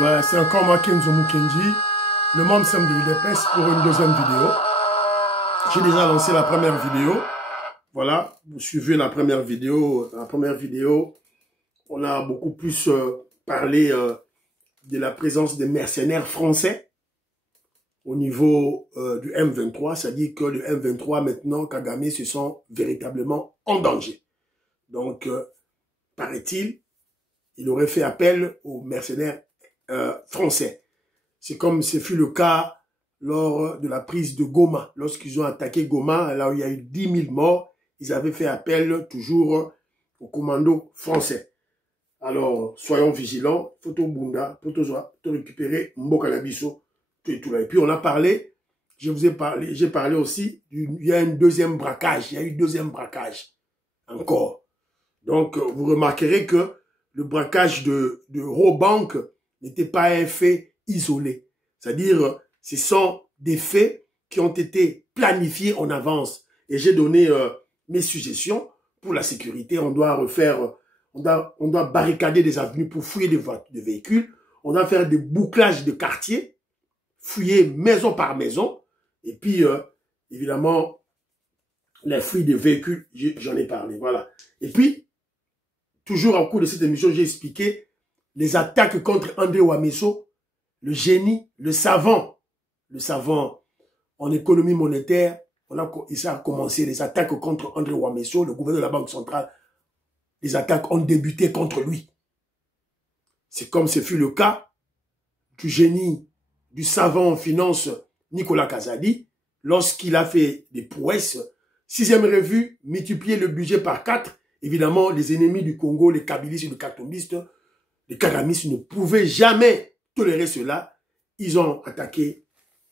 Ouais, c'est encore moi, Kenzo Mukendi, le membre simple de l'UDPS pour une deuxième vidéo. J'ai déjà lancé la première vidéo. Voilà, vous suivez la première vidéo. Dans la première vidéo, on a beaucoup plus parlé de la présence des mercenaires français au niveau du M23. C'est-à-dire que le M23, maintenant, Kagame se sent véritablement en danger. Donc, paraît-il, il aurait fait appel aux mercenaires français. C'est comme ce fut le cas lors de la prise de Goma. Lorsqu'ils ont attaqué Goma, là où il y a eu 10 000 morts, ils avaient fait appel toujours aux commandos français. Alors, soyons vigilants. Photo Bunda, photo récupérer Mboka Nabiso, tout et tout là. Et puis, on a parlé, j'ai parlé aussi, il y a un deuxième braquage. Il y a eu deuxième braquage. Encore. Donc, vous remarquerez que le braquage de Robank n'était pas un fait isolé. C'est-à-dire, ce sont des faits qui ont été planifiés en avance. Et j'ai donné mes suggestions pour la sécurité. On doit refaire, on doit barricader des avenues pour fouiller des véhicules. On doit faire des bouclages de quartiers, fouiller maison par maison. Et puis, évidemment, les fouilles des véhicules, j'en ai parlé. Voilà. Et puis, toujours au cours de cette émission, j'ai expliqué les attaques contre André Ouamesso, le génie, le savant en économie monétaire. Il a commencé les attaques contre André Ouamesso, le gouverneur de la Banque centrale. Les attaques ont débuté contre lui. C'est comme ce fut le cas du génie, du savant en finance Nicolas Kazadi, lorsqu'il a fait des prouesses. 6e revue, multiplier le budget par 4. Évidemment, les ennemis du Congo, les kabylistes et les katombistes, les kagamistes ne pouvaient jamais tolérer cela. Ils ont attaqué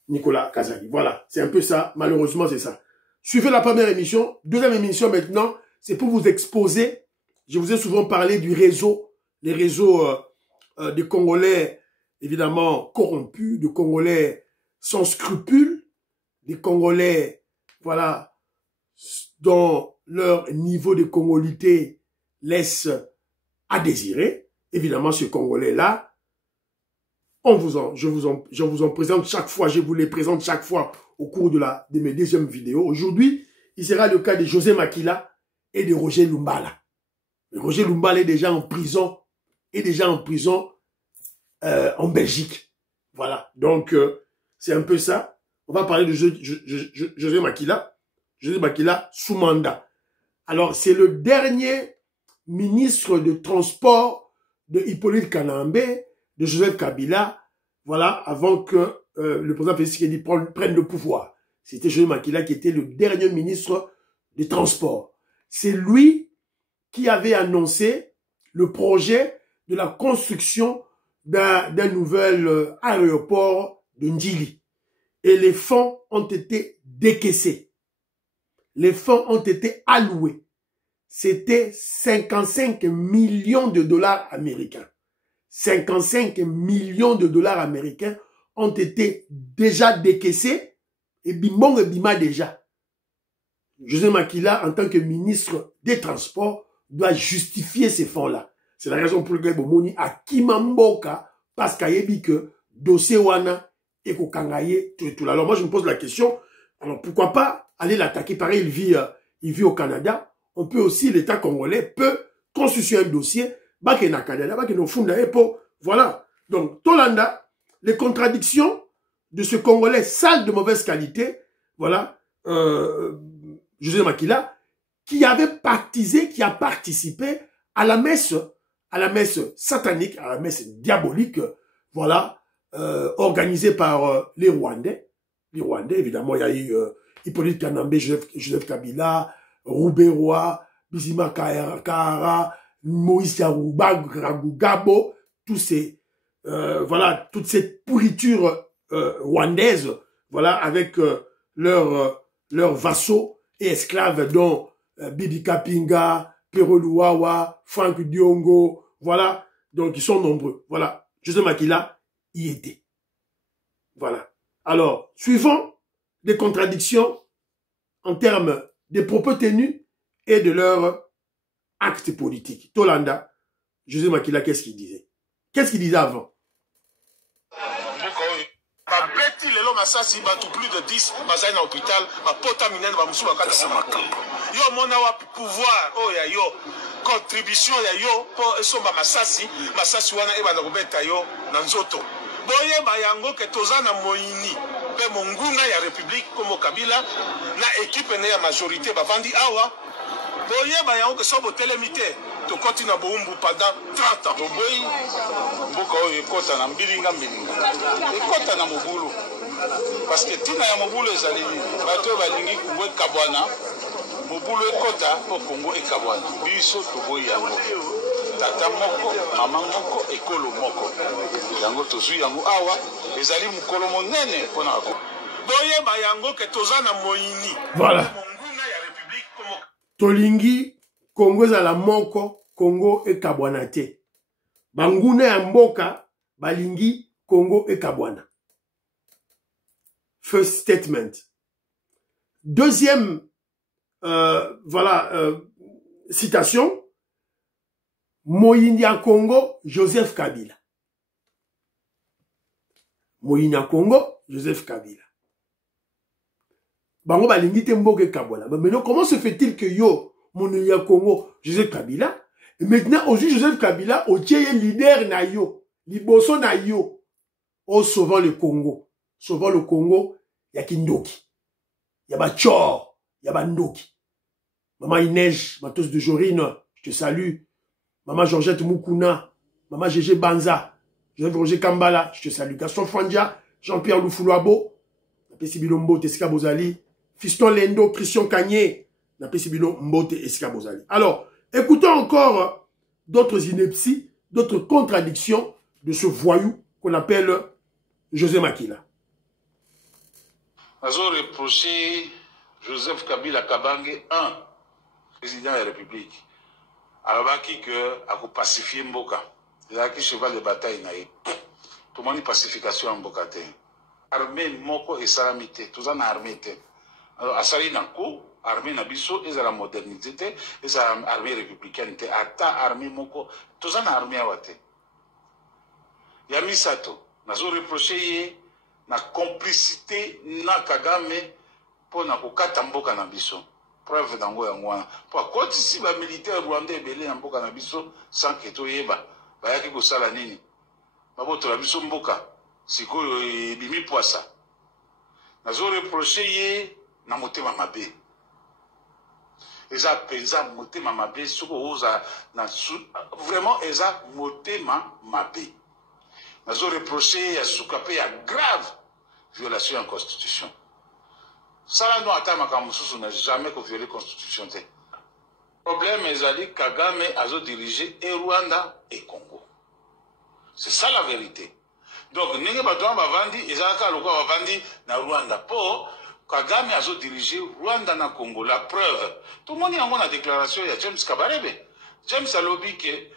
Nicolas Kazadi. Voilà, c'est un peu ça. Malheureusement, c'est ça. Suivez la première émission. Deuxième émission maintenant, c'est pour vous exposer. Je vous ai souvent parlé du réseau, les réseaux des Congolais, évidemment, corrompus, de Congolais sans scrupules, des Congolais, voilà, dont leur niveau de congolité laisse à désirer. Évidemment, ce Congolais-là, je vous en présente chaque fois, je vous les présente chaque fois au cours de mes deuxièmes vidéos. Aujourd'hui, il sera le cas de José Makila et de Roger Lumbala. Roger Lumbala est déjà en prison, en Belgique. Voilà, donc c'est un peu ça. On va parler de José Makila. José Makila sous mandat. Alors, c'est le dernier ministre de transport de Hippolyte Kanambe, de Joseph Kabila, voilà, avant que le président Félix Tshisekedi prenne le pouvoir. C'était José Makila qui était le dernier ministre des Transports. C'est lui qui avait annoncé le projet de la construction d'un nouvel aéroport de Ndjili. Et les fonds ont été décaissés. Les fonds ont été alloués. C'était 55 millions de dollars américains. 55 millions de dollars américains ont été déjà décaissés et bimong et bima déjà. José Makila, en tant que ministre des Transports, doit justifier ces fonds-là. C'est la raison pour laquelle Bomoni a Kimamboka parce qu'il y a dit que dossier wana et kokangaye tout. Alors moi je me pose la question, alors pourquoi pas aller l'attaquer? Pareil, il vit au Canada. On peut aussi, l'État congolais peut constituer un dossier, voilà. Donc, Tolanda, les contradictions de ce Congolais sale de mauvaise qualité, voilà, José Makila, qui a participé à la messe satanique, à la messe diabolique, voilà, organisée par les Rwandais. Les Rwandais, évidemment, il y a eu Hippolyte Kanambe, Joseph Kabila, Rouberois, Bizima Kahara, Moïse Yarouba, Gabo, voilà, toute cette pourriture rwandaise, voilà, avec leurs vassaux et esclaves, dont Bibi Kapinga, Pero Luawa, Frank Diongo, voilà, donc ils sont nombreux, voilà. José Makila y était. Voilà. Alors, suivant les contradictions en termes des propos tenus et de leurs actes politiques. Tolanda, José Makila, qu'est-ce qu'il disait? Qu'est-ce qu'il disait avant? masasi bato plus de 10 bazali na hôpital bapota minene bamusu bakata makambo yo mona wa pouvoir oyo ya yo contribution ya yo po esomba masasi wana ebanda kobeta yo na nzoto boyeba yango ke toza na moyini pe mongunga ya république komo Kabila na équipe ne ya majorité bavandi awa boyeba yango ke so botelemi te tokoti na boumbu pendant 30 ans toboyi mboka oyo ekota na mbilinga ekota na mobulu parce que tina ya mobulu ezali bato balingi Kongo ekabwana mobulu ekota po Kongo ekabwana biso toboyi yango tata moko mama moko ekolo moko yango tozwi yango awa ezali mukolo monene mpona ako boyeba yango ke toza na moyini voilà tolingi Kongo ezala moko Kongo ekabwana te banguna ya mboka balingi Kongo ekabwana. First statement. Deuxième citation, Moïnia Congo, Joseph Kabila. Moïnia Congo, Joseph Kabila. Bango balingi te mboka ekabwana. Mais maintenant, comment se fait-il que yo, Moïnia Congo, Joseph Kabila, et maintenant, aujourd'hui, Joseph Kabila, au tiers leader na yo, liboso na yo, au sauvant le Congo. Sauvant le Congo, y a Kindoki. Y a Bachor, y a Bandoki. Maman Inège, Matos de Jorine, je te salue. Maman Georgette Moukouna, Maman Gégé Banza, Joseph Roger Kambala, je te salue. Gaston Fandja, Jean-Pierre Loufoulouabo, Napesi Bilombo, Tesika Bozali, Fiston Lendo, Christian Kanye, Napesi Bilombo, Tesika Bozali. Alors, écoutons encore d'autres inepties, d'autres contradictions de ce voyou qu'on appelle José Makila. Nous avons reproché Joseph Kabila Kabange, un président de la République. Alors, il a pacifié Mboka. Il a cheval de bataille. Tout le monde pacification en Mboka. Armée Moko et Salamité. Tout ça en armée. Alors, Asali Nanko, armée Nabiso, ils ont la modernité, ils ont l'armée républicaine. Ata armée Moko, tout ça en armée Awate. Yami Sato, nous avons reproché na complicité na Kagame pour na kokata mboka na biso. Preuve dango ya ngwana. Pour koti si ba militaire rwandais belé na mboka na biso sans que to yeba. Ba yaki ko sala nini? Baboto la biso mboka. Sikoyo bimi poisa. Nazo reprocher ye na motema mabe. Eza penza motema mabe soko oza na vraiment eza motema mabe. Nazo reprocher ya sukape ya grave violation en constitution. Ça là nous attend makamususu n'a jamais que violer constitution. Problème ezali Kagame azo diriger et Rwanda et Congo. C'est ça la vérité. Donc nenge batwa bavandi ezaka lokwa bavandi na Rwanda po Kagame azo diriger Rwanda na Congo. La preuve, tout le monde y a une déclaration de James Kabarebe. James alobi que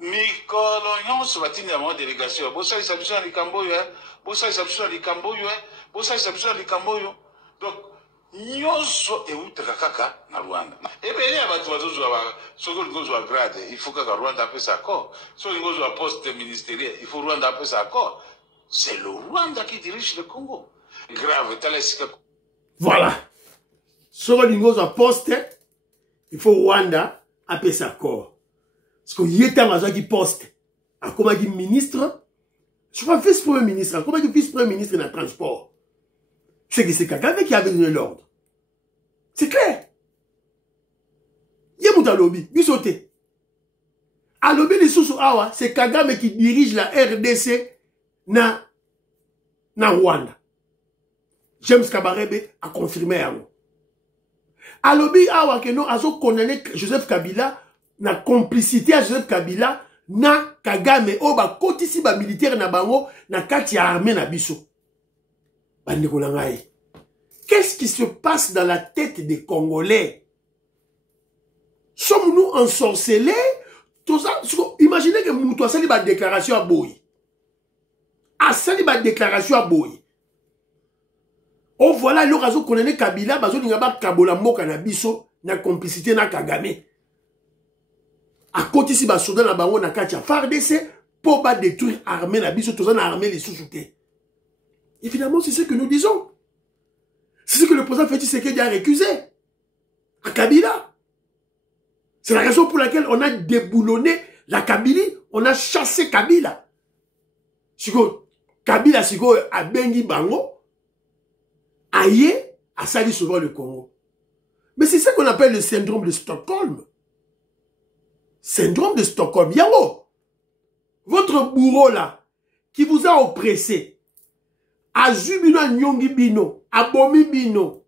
mikolo nyonso batindi ya délégation bosa isabiso na likambo yo bosa isabiso na likambo yo bosa isabiso na likambo yo. Donc nyonso eutaka kaka na Rwanda. Ebele ya batu bazozwa ba soko ngozwa grade il faut que Rwanda apesa accord. Soko ngozwa poste ministériel il faut Rwanda apesa accord. C'est le Rwanda qui dirige le Congo. Grave talesika. Voilà. Soko ngozwa poste il faut Rwanda apesa accord. Parce que Yeta Mazaki poste, à comme dit ministre, je crois vice-premier ministre, à comme dit vice-premier ministre dans le transport. C'est que c'est Kagame qui avait donné l'ordre. C'est clair. Yemouta lobby, bisoté. À lobby les sous awa, c'est Kagame qui dirige la RDC na Rwanda. James Kabarebe a confirmé à nous. À lobby awa que nous avons condamné Joseph Kabila na complicité à Joseph Kabila na Kagame oba kotisi ba militaire na bango na kati ya armée na biso. Bandeko na ngai. Qu'est-ce qui se passe dans la tête des Congolais? Sommes-nous ensorcelés? Tout ça, imaginez que Moutou a sali ba déclaration à Boy. A sali ba déclaration à Boy. Oh voilà, le razo konene Kabila bazo linga ba kabola mboka na biso na complicité na Kagame. À côté si ba soldat na bango na katia FARDC pour ba détruire armée na biso toza na armée les sous-soutés. Évidemment, c'est ce que nous disons. C'est ce que le président Félix Tshisekedi a récusé à Kabila. C'est la raison pour laquelle on a déboulonné la Kabylie, on a chassé Kabila. Kabila a bengi bango, aïe, a sali souvent le Congo. Mais c'est ce qu'on appelle le syndrome de Stockholm. Syndrome de Stockholm. Yango, votre bourreau là, qui vous a oppressé, a zubino a nyongi bino, a bomi bino,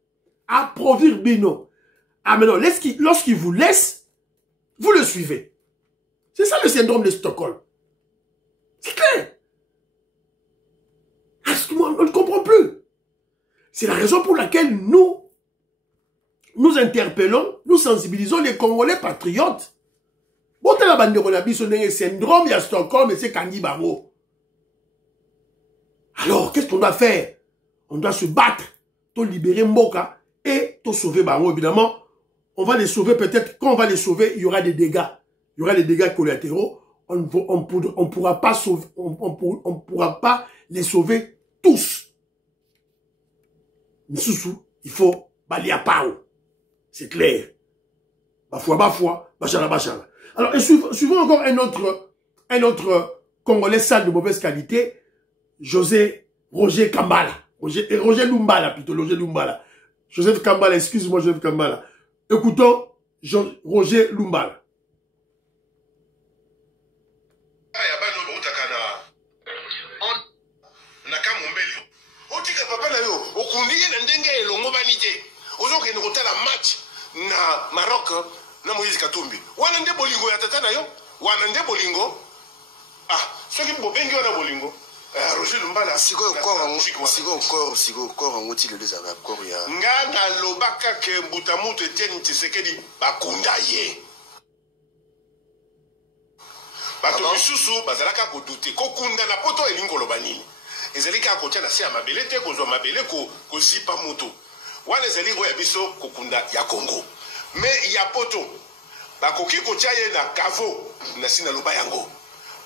a provir bino. Ah mais non, lorsqu'il vous laisse, vous le suivez. C'est ça le syndrome de Stockholm. C'est clair. On ne comprend plus. C'est la raison pour laquelle nous interpellons, nous sensibilisons les Congolais patriotes. Bon, t'as la bande de syndrome, il y a Stockholm et c'est Kangi Bango. Alors, qu'est-ce qu'on doit faire? On doit se battre pour libérer Mboka et pour sauver Bango, évidemment. On va les sauver peut-être, quand on va les sauver, il y aura des dégâts. Il y aura des dégâts collatéraux. On ne pourra pas sauver, on pourra pas les sauver tous. Missoussou, il faut balayer à pao. C'est clair. Bafoua, bachala. Alors, et suivons encore un autre Congolais sale de mauvaise qualité, Roger Kambala. Roger Lumbala, plutôt, Roger Lumbala. Joseph Kambala, excuse-moi, Joseph Kambala. Écoutons Roger Lumbala. Na Maroc na Moïse Katumbi wana nde bolingo ya tata na yo wana nde bolingo soki bobengi wana bolingo Roger Lumbala siko ngoti le désavable corps ya ngana lobaka ke mbutamutu Etienne Tshisekedi bakunda ye bato misusu bazalaka kodute kokunda na poto elingo lobanini ezalika kotia na se ya mabele te kozwa mabele kozipa mutu wana ezali oyo ya biso kokunda ya Congo mais ya poto bakoki kotia ye na kavo na sina loba yango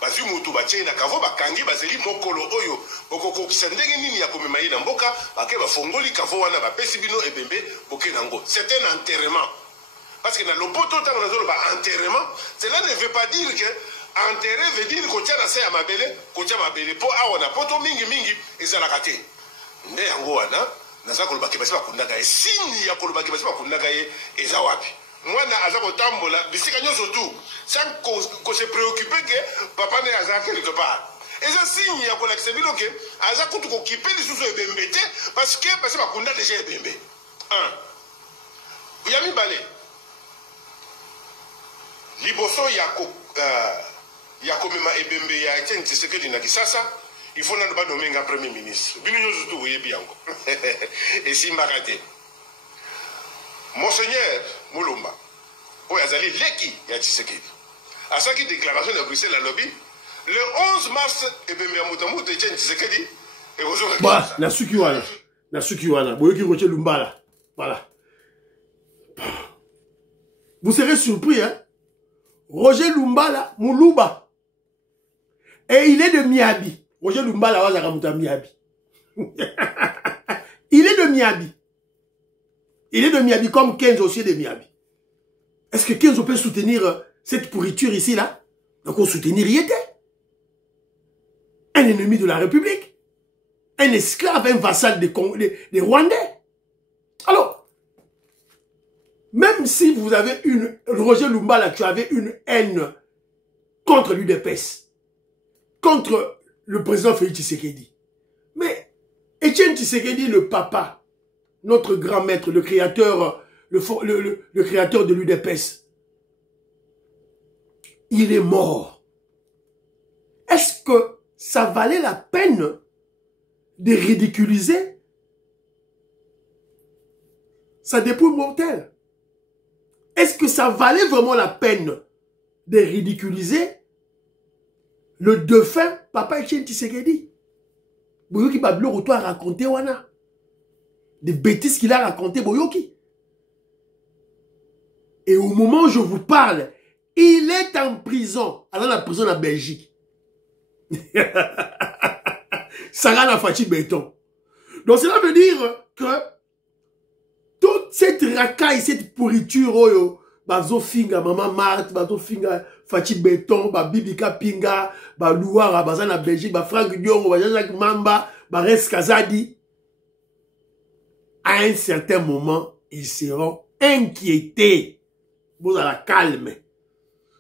bazwi mutu batie na kavo bakangi bazeli mokolo oyo okokokisa ndenge nini ya komema ye na mboka bake bafongoli kavo wana bapesi bino ebembe boke nango c'est un enterrement parce que na lopoto ntango nazoloba enterrement cela ne veut pas dire que enterrer veut dire kotia na se ya mabele kotia mabele po awa na poto mingi ezalaka te nde yango wana naza kolobaki basi bakundaka ye sini ya kolobaki basi bakundaka ye eza wapi mwana aza kotambola bisika nyonso tu sans se préoccuper ke papa ne aza quelque part eza signe ya kolakisa bino ke aza kutu kokipe lisusu ebembe te parce que basi bakunda déjà ebembe ya mibale liboso ya komema ebembe ya Etienne Tshisekedi na Kisasa il faut nano banomenga premier ministre bino nyonso tu boyebi yango esimbaka te Monseigneur Mulumba oyo azali leki ya Tshisekedi asaki déclaration de Bruxelles alobi le 11 mars ebembe ya moto Etienne Tshisekedi ekozwa na suki wana boyoki Roger Lumbala. Voilà, vous serez surpris, hein. Roger Lumbala Muluba et il est de Miabi. Roger Lumbala wazaka muta Miabi. Il est de Miabi. Il est de Miabi comme Kenzo aussi est de Miabi. Est-ce que Kenzo peut soutenir cette pourriture ici là? Donc on soutenir y était. Un ennemi de la République. Un esclave, un vassal des Rwandais. Alors, même si vous avez Roger Lumbala, tu avais une haine contre l'UDPS, contre le président Félix Tshisekedi. Mais Etienne Tshisekedi, le papa, notre grand maître, le créateur, le créateur de l'UDPS, il est mort. Est-ce que ça valait la peine de ridiculiser sa dépouille mortelle? Est-ce que ça valait vraiment la peine de ridiculiser le défunt papa Etienne Tshisekedi? Boyoki Bablo a raconté wana. Des bêtises qu'il a raconté Boyoki. Et au moment où je vous parle, il est en prison. Alors la prison en Belgique. Sarah n'a Fachi Béton. Donc cela veut dire que toute cette racaille, cette pourriture, oh, bazo finga, maman Marthe, bazo finga, Fachi Béton, Bibika Pinga, Louara, Bazana Belgique, Franck Diongo, Jacques Mamba, Res Kazadi, à un certain moment, ils seront inquiétés. Vous allez calme.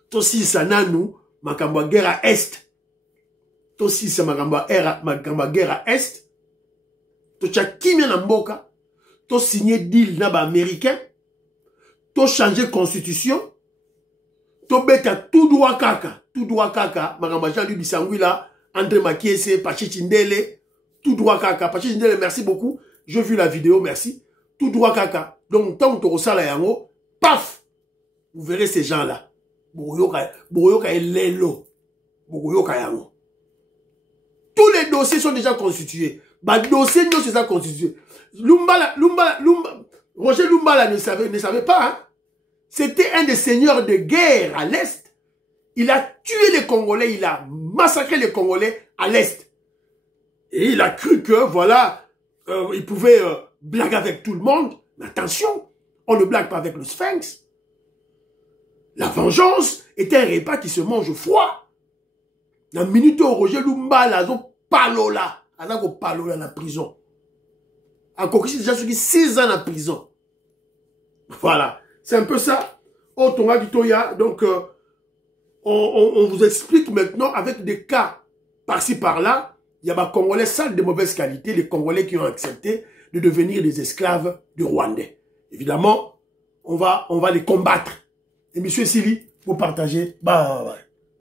Tosi Sananou, Makamba guerre à Est. Tosi sa Makamba guerre à Est. Tocha Kimia Namboka. To signé deal naba américain. To changer constitution. To beta tout droit kaka. Tout droit kaka. Makamba Jean-Louis Bissangouila, André Makiese, Pachi Chindele. Tout droit kaka. Pachi Chindele, merci beaucoup. J'ai vu la vidéo, merci. Tout droit kaka. Donc, tant que tu as la yango, paf! Vous verrez ces gens-là. Bourgoyoka et Lelo. Bourgoyoka yango. Tous les dossiers sont déjà constitués. Bah, dossiers sont déjà constitués. Roger Lumbala ne savait pas, hein. C'était un des seigneurs de guerre à l'Est. Il a tué les Congolais, il a massacré les Congolais à l'Est. Et il a cru que, voilà, il pouvait blaguer avec tout le monde. Mais attention, on ne blague pas avec le Sphinx. La vengeance est un repas qui se mange froid. La minute où Roger Lumbala a palola, dans la prison. À Kokisi, déjà 6 ans en prison. Voilà, c'est un peu ça. Otonga Gitoya, donc on vous explique maintenant avec des cas par-ci par-là. Il y a des Congolais sales de mauvaise qualité, les Congolais qui ont accepté de devenir des esclaves du Rwandais. Évidemment, on va les combattre. Et monsieur Sili, vous partagez. Bye bye.